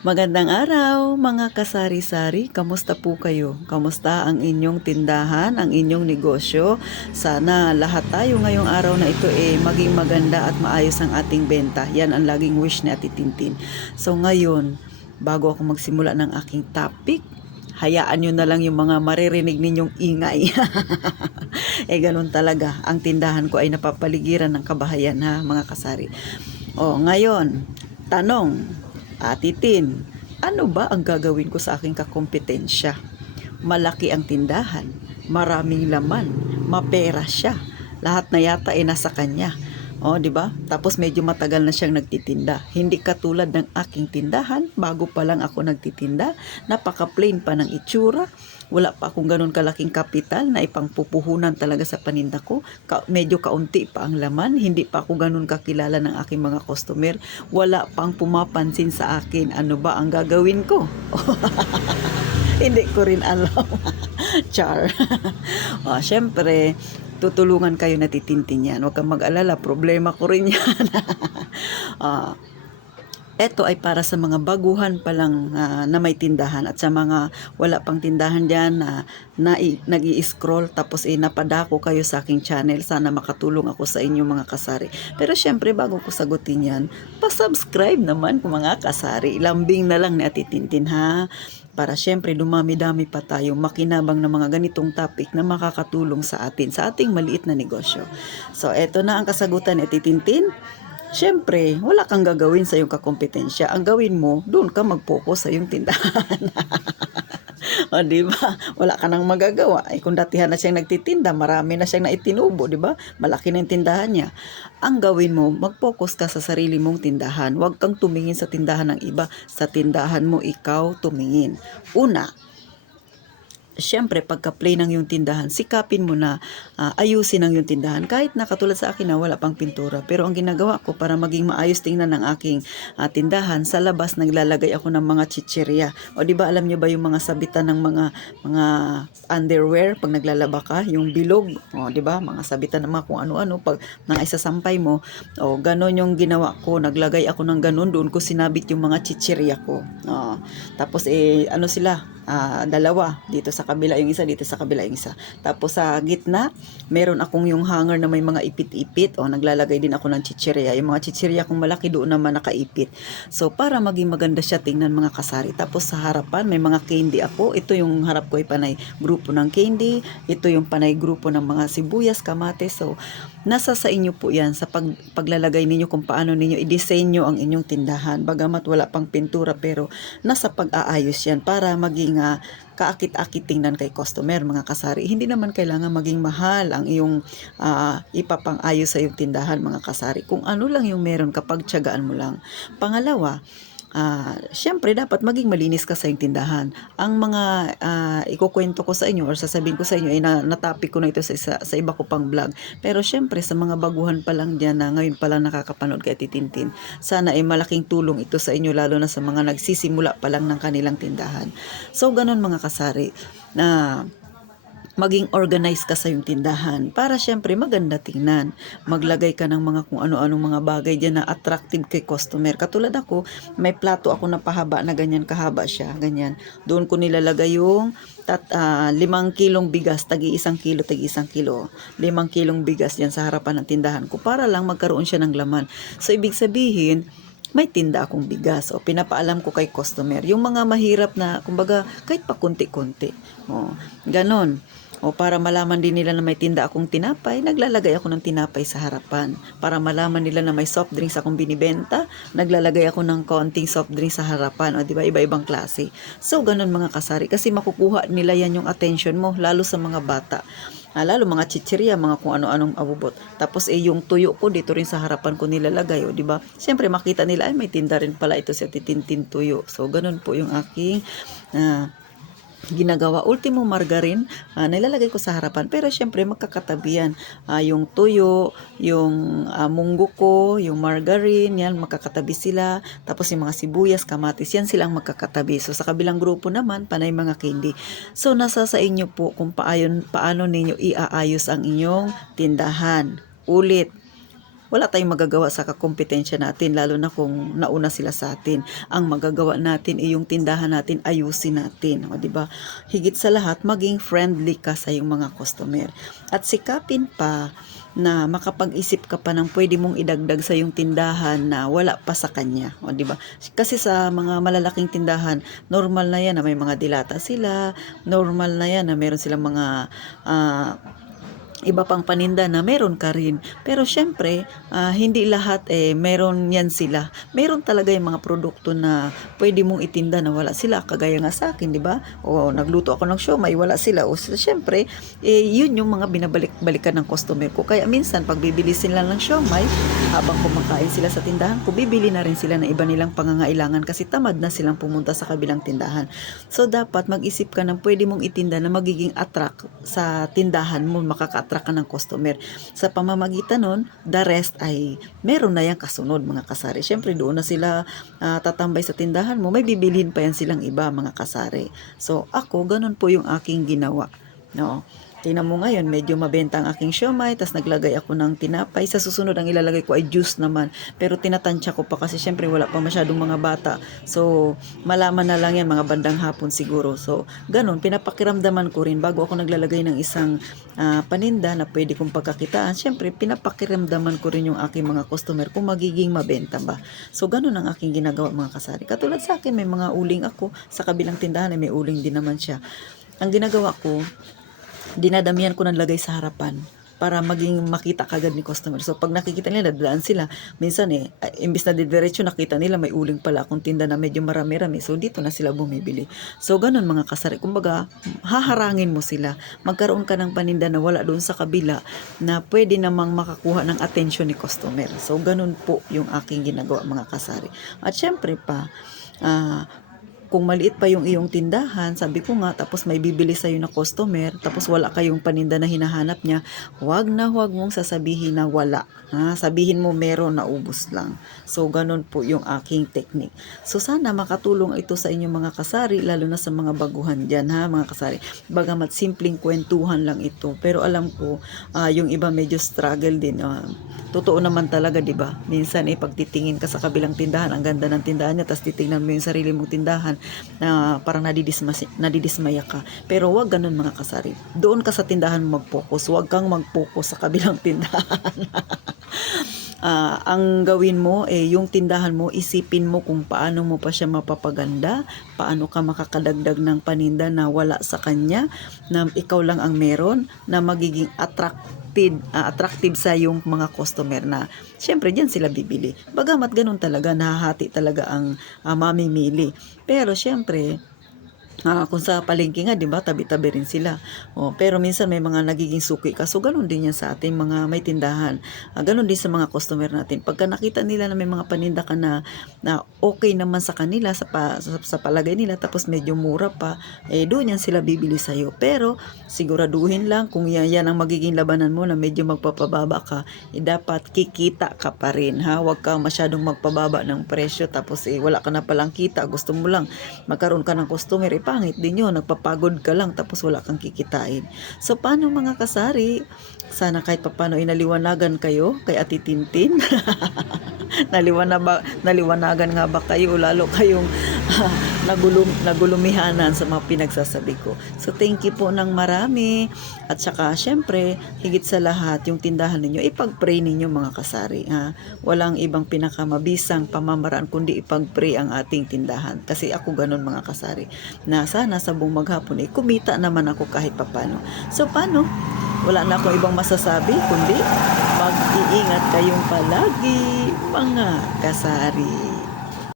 Magandang araw mga kasari-sari, kamusta po kayo? Kamusta ang inyong tindahan, ang inyong negosyo? Sana lahat tayo ngayong araw na ito maging maganda at maayos ang ating benta. Yan ang laging wish ni Ate Tintin. So ngayon, bago ako magsimula ng aking topic, hayaan nyo na lang yung mga maririnig ninyong ingay. Ganun talaga. Ang tindahan ko ay napapaligiran ng kabahayan ha mga kasari. Ngayon, tanong. Atitin, ano ba ang gagawin ko sa aking kakompetensya? Malaki ang tindahan, maraming laman, mapera siya. Lahat na yata ay nasa kanya. Di ba? Tapos medyo matagal na siyang nagtitinda. Hindi katulad ng aking tindahan, bago pa lang ako nagtitinda, napaka-plain pa ng itsura. Wala pa akong ganun kalaking kapital na ipangpupuhunan talaga sa paninda ko. Medyo kaunti pa ang laman, hindi pa ako ganun kakilala ng aking mga customer. Wala pang pumapansin sa akin. Ano ba ang gagawin ko? Hindi ko rin alam. Char. Syempre, tutulungan kayo na titintin yan. Huwag kang mag-alala, problema ko rin yan. Ito ay para sa mga baguhan pa lang na may tindahan at sa mga wala pang tindahan dyan na nag-i-scroll tapos napadako kayo sa aking channel. Sana makatulong ako sa inyo mga kasari. Pero syempre bago ko sagutin yan, pa-subscribe naman kung mga kasari. Lambing na lang ni Ate Tintin ha. Para syempre dumami-dami pa tayo makinabang ng mga ganitong topic na makakatulong sa atin, sa ating maliit na negosyo. So eto na ang kasagutan ni Ate Tintin. Siyempre, wala kang gagawin sa iyong kakompetensya. Ang gawin mo, doon ka mag-focus sa iyong tindahan. Di ba? Wala ka nang magagawa. Kung datihan na siyang nagtitinda, marami na siyang naitinubo, di ba? Malaki na yung tindahan niya. Ang gawin mo, mag-focus ka sa sarili mong tindahan. Huwag kang tumingin sa tindahan ng iba. Sa tindahan mo, ikaw tumingin. Una, syempre pagka-play ng yung tindahan, sikapin mo na ayusin ang yung tindahan. Kahit na katulad sa akin na wala pang pintura. Pero ang ginagawa ko para maging maayos tingnan ng aking tindahan, sa labas naglalagay ako ng mga chichirya. Di ba alam niyo ba yung mga sabitan ng mga underwear pag naglalaba ka, yung bilog, di ba? Mga sabitan ng mga kung ano-ano pag nang isasampay mo. Ganon yung ginawa ko. Naglagay ako ng ganon, doon ko sinabit yung mga chichirya ko. Tapos ano sila? Dalawa, dito sa kabila yung isa, dito sa kabila yung isa. Tapos sa gitna, meron akong yung hanger na may mga ipit-ipit. Naglalagay din ako ng chichirya. Yung mga chichirya kong malaki doon naman nakaipit. So para maging maganda siya tingnan mga kasari. Tapos sa harapan, may mga candy ako. Ito yung harap ko ay panay grupo ng candy. Ito yung panay grupo ng mga sibuyas, kamates. So nasa sa inyo po yan sa paglalagay ninyo kung paano ninyo i-disenyo ang inyong tindahan. Bagamat wala pang pintura pero nasa pag-aayos yan para maging kaakit-akit tingnan kay customer mga kasari. Hindi naman kailangan maging mahal ang iyong ipapang-ayos sa iyong tindahan mga kasari. Kung ano lang yung meron kapag tiyagaan mo lang. Pangalawa, syempre dapat maging malinis ka sa iyong tindahan. Ang mga ikukwento ko sa inyo or sasabihin ko sa inyo ay na-topic ko na ito sa iba ko pang vlog. Pero syempre sa mga baguhan pa lang dyan na ngayon pa lang nakakapanood kay Titintin, sana ay malaking tulong ito sa inyo lalo na sa mga nagsisimula pa lang ng kanilang tindahan. So ganun mga kasari na maging organized ka sa yung tindahan para syempre maganda tingnan. Maglagay ka ng mga kung ano-anong mga bagay dyan na attractive kay customer. Katulad ako, may plato ako na pahaba na ganyan, kahaba siya, ganyan. Doon ko nilalagay yung 5 kilong bigas, tagi 1 kilo, tagi 1 kilo. 5 kilong bigas yan sa harapan ng tindahan ko para lang magkaroon siya ng laman. So ibig sabihin, may tinda akong bigas o pinapaalam ko kay customer. Yung mga mahirap na, kumbaga, kahit pa kunti-kunti. Ganon. Para malaman din nila na may tinda akong tinapay, naglalagay ako ng tinapay sa harapan. Para malaman nila na may soft drinks akong binibenta, naglalagay ako ng konting soft drinks sa harapan. Di ba? Iba-ibang klase. So, ganun mga kasari. Kasi makukuha nila yan yung attention mo, lalo sa mga bata. Lalo mga chichirya, mga kung ano-anong abubot. Tapos yung tuyo ko dito rin sa harapan ko nilalagay, di ba? Siyempre makita nila ay may tinda rin pala ito sa Titintin tuyo. So ganun po yung aking ginagawa. Ultimo margarine, nilalagay ko sa harapan. Pero syempre magkakatabi yan. Yung tuyo, yung munggo ko, yung margarine, yan magkakatabi sila. Tapos yung mga sibuyas, kamatis, yan silang magkakatabi. So sa kabilang grupo naman, panay mga candy. So nasa sa inyo po kung paano ninyo iaayos ang inyong tindahan. Ulit, wala tayong magagawa sa kakumpetensya natin, lalo na kung nauna sila sa atin. Ang magagawa natin ay yung tindahan natin, ayusin natin, o, di ba? Higit sa lahat, maging friendly ka sa iyong mga customer. At sikapin pa na makapag-isip ka pa ng pwede mong idagdag sa yung tindahan na wala pa sa kanya, o, di ba? Kasi sa mga malalaking tindahan, normal na yan na may mga dilata sila, normal na yan na meron silang mga iba pang paninda na meron ka rin. Pero syempre, hindi lahat meron yan sila. Meron talaga yung mga produkto na pwede mong itinda na wala sila. Kagaya nga sa akin, di ba? O nagluto ako ng siomai, wala sila. O syempre, yun yung mga binabalik-balikan ng customer ko. Kaya minsan, pag bibili sila ng siomai, habang kumakain sila sa tindahan ko, bibili na rin sila ng iba nilang pangangailangan kasi tamad na silang pumunta sa kabilang tindahan. So, dapat mag-isip ka ng pwede mong itinda na magiging attract sa tindahan mo, makaka-attract ka ng customer. Sa pamamagitan nun, the rest ay meron na yung kasunod, mga kasari. Syempre, doon na sila tatambay sa tindahan mo, may bibilhin pa yan silang iba, mga kasari. So, ako, ganun po yung aking ginawa. No? Tingnan mo ngayon, medyo mabenta ang aking siomai, tas naglagay ako ng tinapay. Sa susunod, ang ilalagay ko ay juice naman. Pero tinatansya ko pa kasi syempre wala pa masyadong mga bata. So, malaman na lang yan mga bandang hapon siguro. So, ganun, pinapakiramdaman ko rin bago ako naglalagay ng isang paninda na pwede kong pagkakitaan. Syempre, pinapakiramdaman ko rin yung aking mga customer kung magiging mabenta ba. So, ganun ang aking ginagawa, mga kasari. Katulad sa akin, may mga uling ako. Sa kabilang tindahan ay may uling din naman siya. Ang ginagawa ko, dinadamihan ko ng lagay sa harapan para maging makita kagad ni customer. So, pag nakikita nila, dadaan sila. Minsan imbis na didiretso, nakita nila may uling pala akong tinda na medyo marami-rami. So, dito na sila bumibili. So, ganun mga kasari. Kumbaga, haharangin mo sila. Magkaroon ka ng paninda na wala doon sa kabila na pwede namang makakuha ng atensyon ni customer. So, ganun po yung aking ginagawa, mga kasari. At syempre pa, kung maliit pa yung iyong tindahan, sabi ko nga, tapos may bibili sa'yo na customer, tapos wala kayong paninda na hinahanap niya, huwag mong sasabihin na wala. Sabihin mo meron, na ubos lang. So, ganun po yung aking technique. So, sana makatulong ito sa inyong mga kasari, lalo na sa mga baguhan dyan, mga kasari. Bagamat simpleng kwentuhan lang ito, pero alam ko, yung iba medyo struggle din. Totoo naman talaga, di ba? Minsan, pag titingin ka sa kabilang tindahan, ang ganda ng tindahan niya, tapos titingnan mo yung sarili mong tindahan, na parang nadidismaya ka. Pero wag ganun, mga kasari. Doon ka sa tindahan mag-focus. Wag kang mag-focus sa kabilang tindahan. Ang gawin mo, yung tindahan mo, isipin mo kung paano mo pa siya mapapaganda, paano ka makakadagdag ng paninda na wala sa kanya, na ikaw lang ang meron, na magiging attractive sa yung mga customer na syempre diyan sila bibili. Bagamat ganun talaga, nahahati talaga ang mamimili. Pero syempre, kung sa palengke nga, di ba, tabi-tabi rin sila. Pero minsan may mga nagiging suki ka. So, ganun din yan sa ating mga may tindahan. Ganun din sa mga customer natin. Pagka nakita nila na may mga paninda ka na okay naman sa kanila, sa palagay nila, tapos medyo mura pa, doon yan sila bibili sa'yo. Pero, siguraduhin lang kung yan ang magiging labanan mo na medyo magpapababa ka, dapat kikita ka pa rin. Huwag ka masyadong magpababa ng presyo, tapos wala ka na palang kita. Gusto mo lang magkaroon ka ng customer, pangit din yun, nagpapagod ka lang tapos wala kang kikitain. So, paano mga kasari? Sana kahit papano inaliwanagan kayo kay Ate Tintin. Naliwanagan nga ba kayo, lalo kayong nagulumihanan sa mga pinagsasabi ko. So, thank you po ng marami. At saka, syempre, higit sa lahat, yung tindahan ninyo, ipag-pray ninyo, mga kasari. Walang ibang pinakamabisang pamamaraan kundi ipag-pray ang ating tindahan. Kasi ako ganun, mga kasari, na sana sa buong maghapon kumita naman ako kahit papano. So, paano? Wala na akong ibang masasabi kundi mag-iingat kayong palagi, mga kasari.